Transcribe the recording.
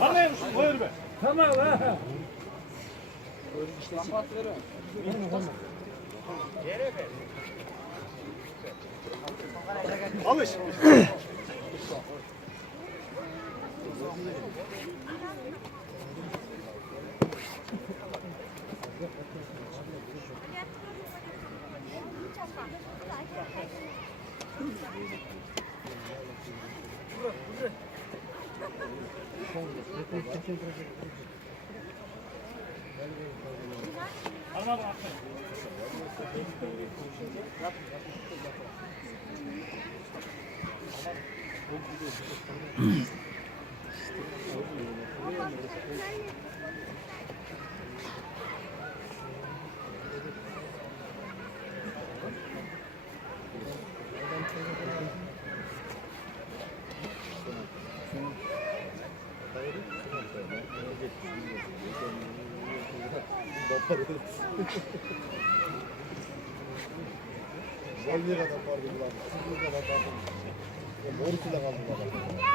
Anlayın buyur be. Tamam ha. Alış. Almadım atmayın. Zor bir adam vardı bulan. Sıfır kadar vardı. Doğru silah aldı bana.